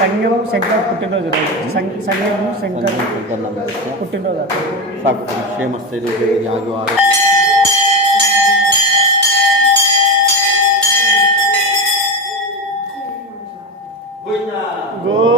సంగీతం శంకర్ పుట్టినరోజు సంగీతం శంకర్ పుట్టినరోజు సాకు క్షేమస్థ ఆగి వారు గో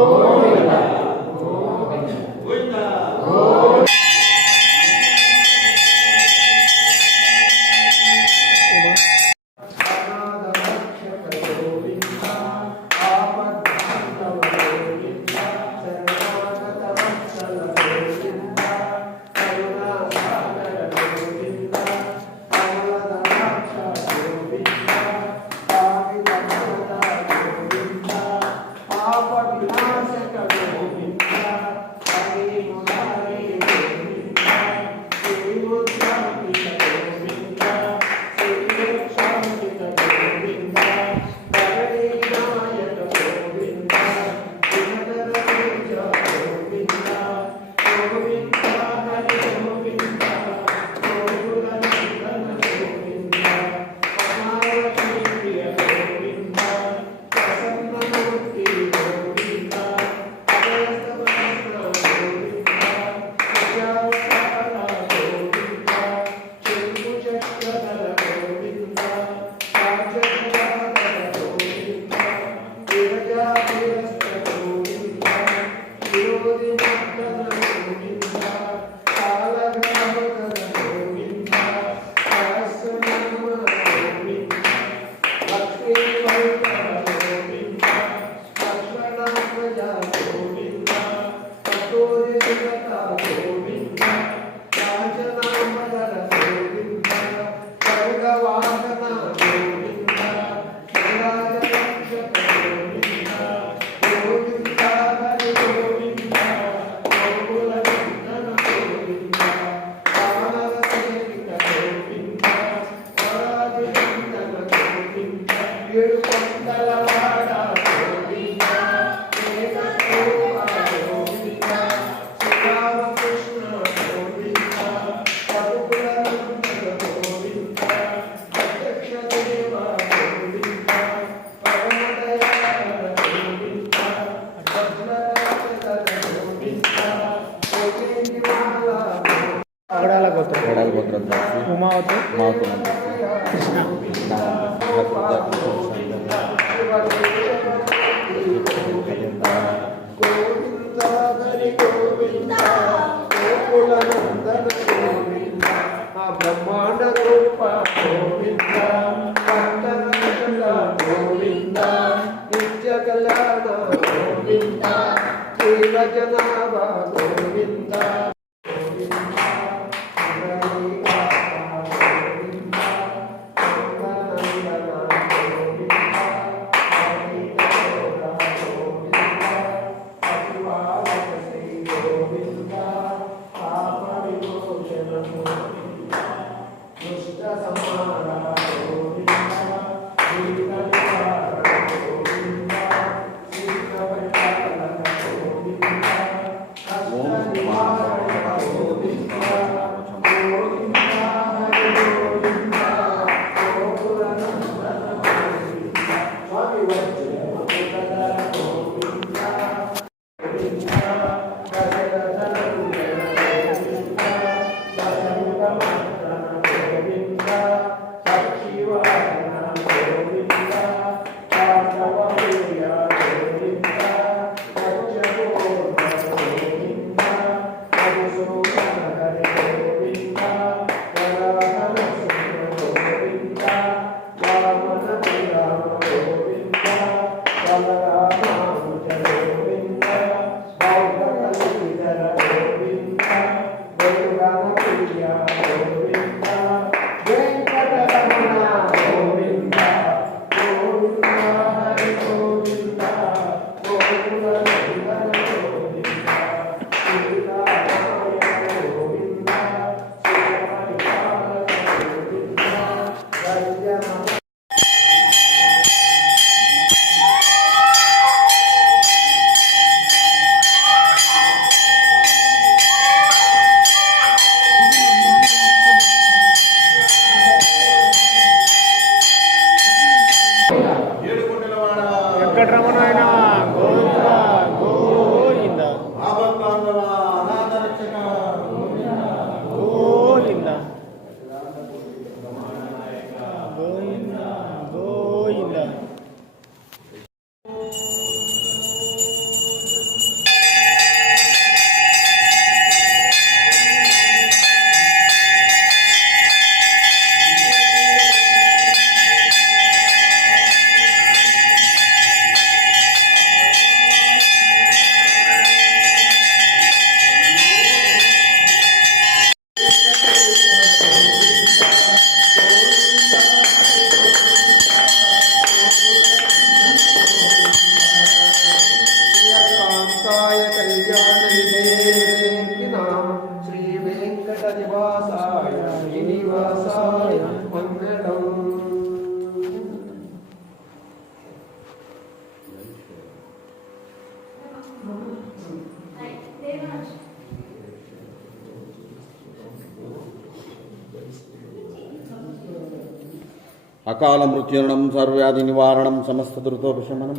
ఉమావతి మాకు. కృష్ణ బ్రహ్మాండ రూప గోవింద పంచరక్షణ గోవింద నిత్య కళ్యాణ గోవింద శ్రీల అకాల మృత్యుణం సర్వ్యాధి నివారణం సమస్త దృతోపశమనం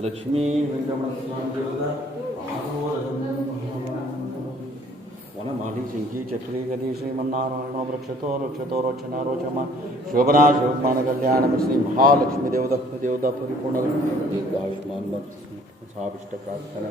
లక్ష్మీ వెంకమ స్వామి वनमालिचिञ्चीचक्रीगति श्रीमन्नारायणो वृक्षतो वृक्षतो रोचना रोचम शोभना शोभमाणकल्याणं श्रीमहालक्ष्मीदेवदत्तदेवता परिपूर्ण दीर्घायुष्मान् भवतु साविष्टप्रार्थना